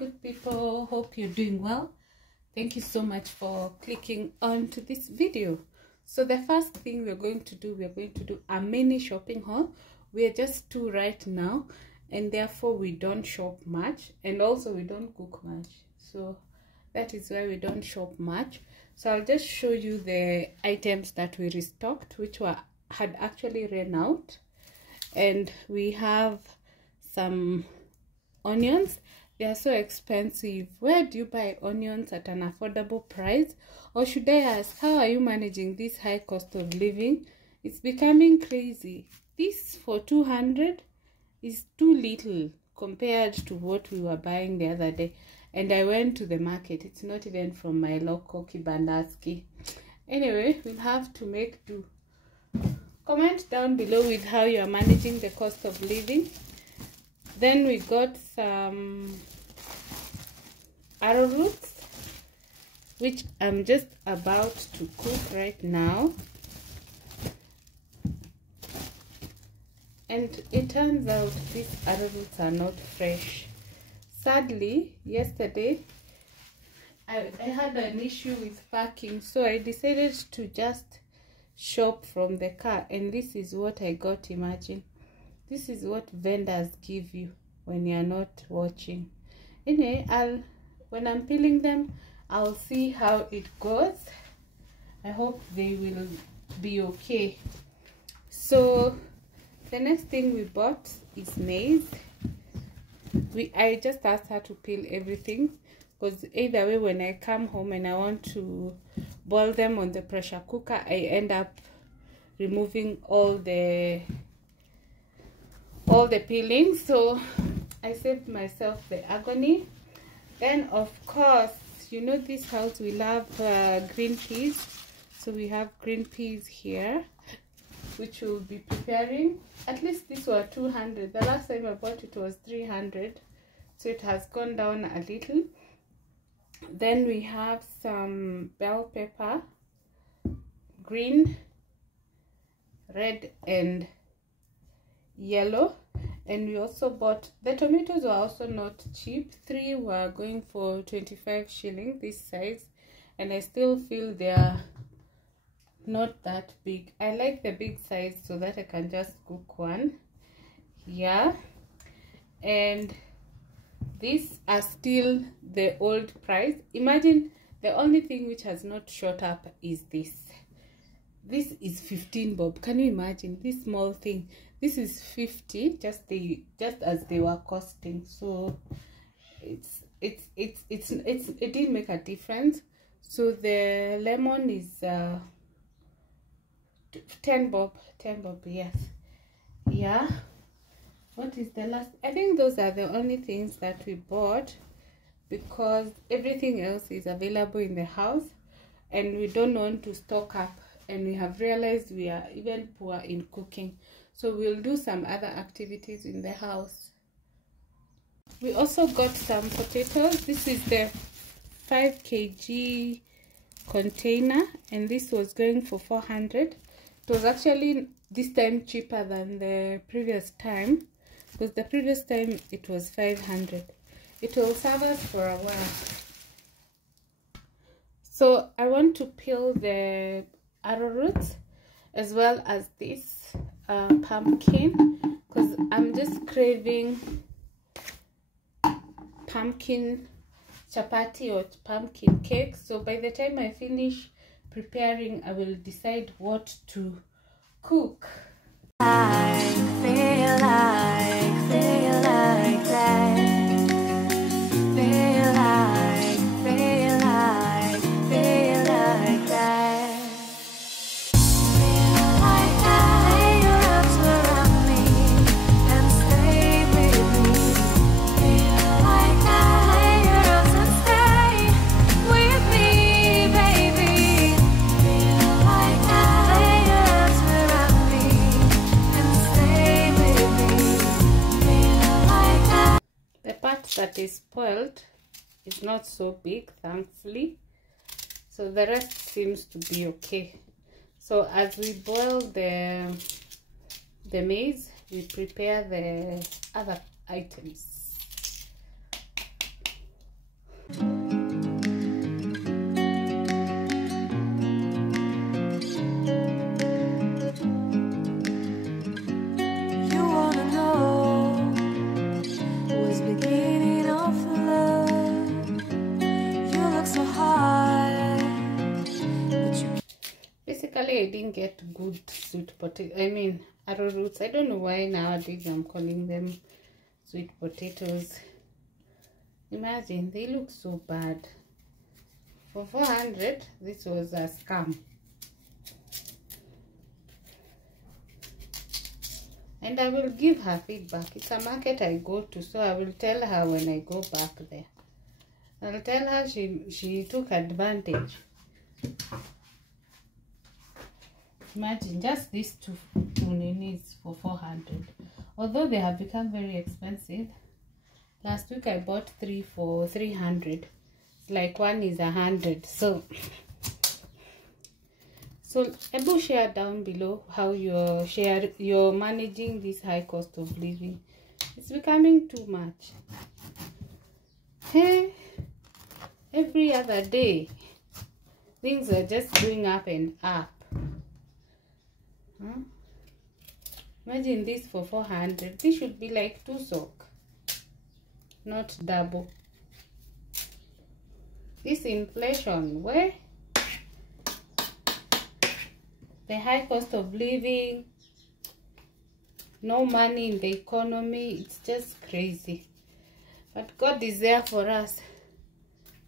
good people, hope you're doing well. Thank you so much for clicking on to this video. So the first thing we're going to do a mini shopping haul. We're just two right now, and therefore we don't shop much, and also we don't cook much, so that is why we don't shop much. So I'll just show you the items that we restocked, which had actually ran out. And we have some onions. They are so expensive. Where do you buy onions at an affordable price? Or should I ask, how are you managing this high cost of living? It's becoming crazy. This for 200 is too little compared to what we were buying the other day. And I went to the market. It's not even from my local kibandaski. Anyway, we'll have to make do. Comment down below with how you are managing the cost of living. Then we got some arrowroots, which I'm just about to cook right now. And it turns out these arrowroots are not fresh. Sadly, yesterday I had an issue with parking, so I decided to just shop from the car, and this is what I got. Imagine, this is what vendors give you when you're not watching. Anyway, when I'm peeling them, I'll see how it goes. I hope they will be okay. So the next thing we bought is maize. I just asked her to peel everything, because either way, when I come home and I want to boil them on the pressure cooker, I end up removing all the peeling. So I saved myself the agony. Then of course, you know, this house we love green peas, so we have green peas here, which we'll be preparing. At least these were 200. The last time I bought it was 300, so it has gone down a little. Then we have some bell pepper, green, red and yellow. And we also bought, the tomatoes were also not cheap. 3 were going for 25 shillings this size, and I still feel they are not that big. I like the big size so that I can just cook one. Yeah, and these are still the old price. Imagine, the only thing which has not shot up is this. This is 15 bob. Can you imagine this small thing? This is 50, just as they were costing. So it didn't make a difference. So the lemon is 10 bob. Yes. Yeah. What is the last? I think those are the only things that we bought, because everything else is available in the house, and we don't want to stock up, and we have realized we are even poor in cooking, so we'll do some other activities in the house. We also got some potatoes. This is the 5 kg container, and this was going for 400. It was actually this time cheaper than the previous time, because the previous time it was 500. It will serve us for a while. So I want to peel the arrowroots as well as this pumpkin, because I'm just craving pumpkin chapati or pumpkin cake. So by the time I finish preparing, I will decide what to cook. I feel like that. Feel like that. Feel like that. Lay your arms around me and stay with me. Feel like that. Lay your arms and stay with me, baby. Feel like that. Lay your arms around me and stay with me. Feel like that. The part that is spoiled is not so big, thankfully, so the rest seems to be okay. So as we boil the maize, we prepare the other items. Basically, I didn't get good sweet potato. I mean, arrowroots. I don't know why nowadays I'm calling them sweet potatoes. Imagine, they look so bad. For 400, this was a scam. And I will give her feedback. It's a market I go to, so I will tell her when I go back there. I'll tell her she took advantage. Imagine just these two ninis for 400. Although they have become very expensive. Last week I bought 3 for 300. It's like one is 100. So Ebu, share down below how you're managing this high cost of living. It's becoming too much. Hey, every other day things are just going up and up. Huh? Imagine this for 400. This should be like 2 sock, not double. This inflation, where the high cost of living, no money in the economy, it's just crazy. But God is there for us.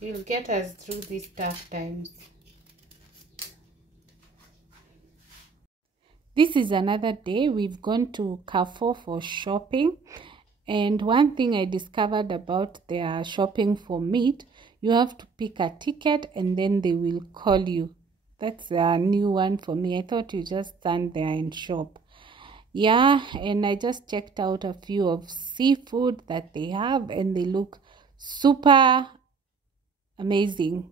He will get us through these tough times. This is another day. We've gone to Carrefour for shopping. And one thing I discovered about their shopping for meat, you have to pick a ticket and then they will call you. That's a new one for me. I thought you just stand there and shop. Yeah, and I just checked out a few of seafood that they have and they look super amazing.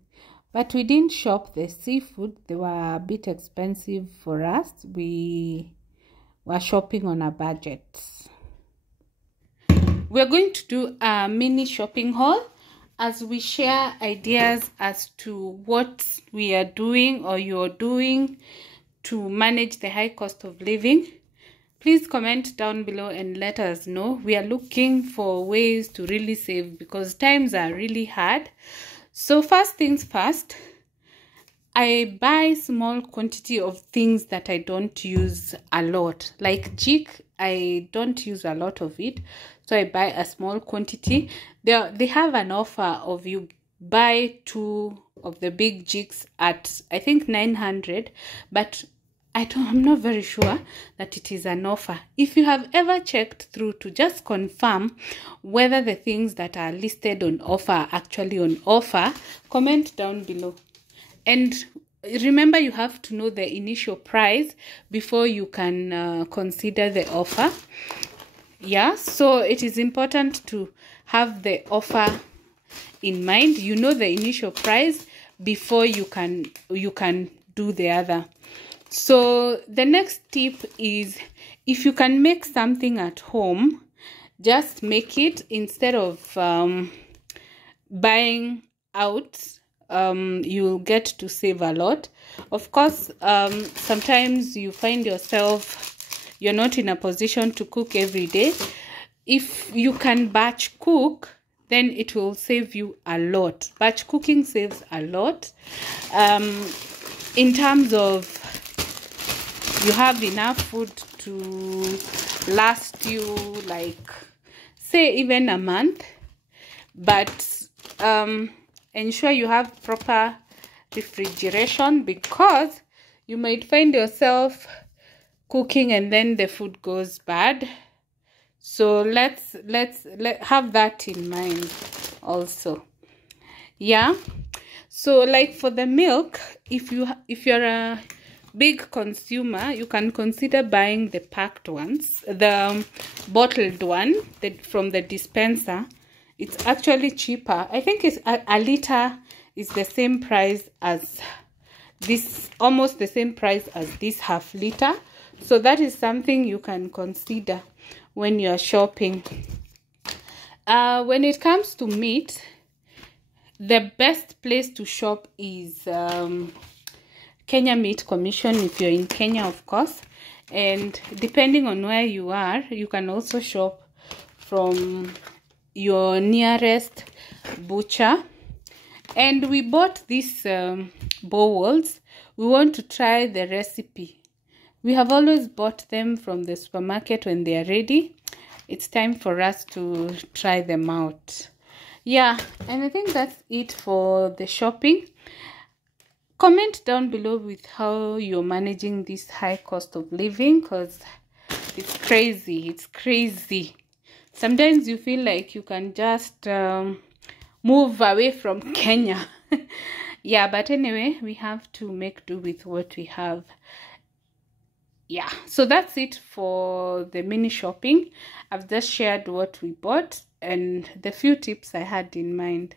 But we didn't shop the seafood. They were a bit expensive for us. We were shopping on a budget. We're going to do a mini shopping haul as we share ideas as to what we are doing or you're doing to manage the high cost of living. Please comment down below and let us know. We are looking for ways to really save because times are really hard. So first things first, I buy small quantity of things that I don't use a lot. Like jik, I don't use a lot of it. So I buy a small quantity. They have an offer of you buy 2 of the big jigs at I think 900, but I'm not very sure that it is an offer. If you have ever checked through to just confirm whether the things that are listed on offer are actually on offer, comment down below. And remember, you have to know the initial price before you can consider the offer. Yeah, so it is important to have the offer in mind. You know the initial price before you can do the other. So the next tip is, if you can make something at home, just make it instead of buying out. You will get to save a lot. Of course, sometimes you find yourself, you're not in a position to cook every day. If you can batch cook, then it will save you a lot. Batch cooking saves a lot. In terms of, you have enough food to last you, like, say, even a month. But ensure you have proper refrigeration, because you might find yourself cooking and then the food goes bad. So let's have that in mind also. Yeah, so like for the milk, if you're a big consumer, you can consider buying the packed ones, the bottled one from the dispenser. It's actually cheaper. I think it's a liter is the same price as this, almost the same price as this half liter. So that is something you can consider when you're shopping. When it comes to meat, The best place to shop is Kenya Meat Commission if you're in Kenya, of course. And depending on where you are, you can also shop from your nearest butcher. And we bought these bowls. We want to try the recipe. We have always bought them from the supermarket when they are ready. It's time for us to try them out. Yeah, and I think that's it for the shopping. Comment down below with how you're managing this high cost of living, because it's crazy. It's crazy. Sometimes you feel like you can just move away from Kenya. Yeah, but anyway, we have to make do with what we have. Yeah, so that's it for the mini shopping. I've just shared what we bought and the few tips I had in mind.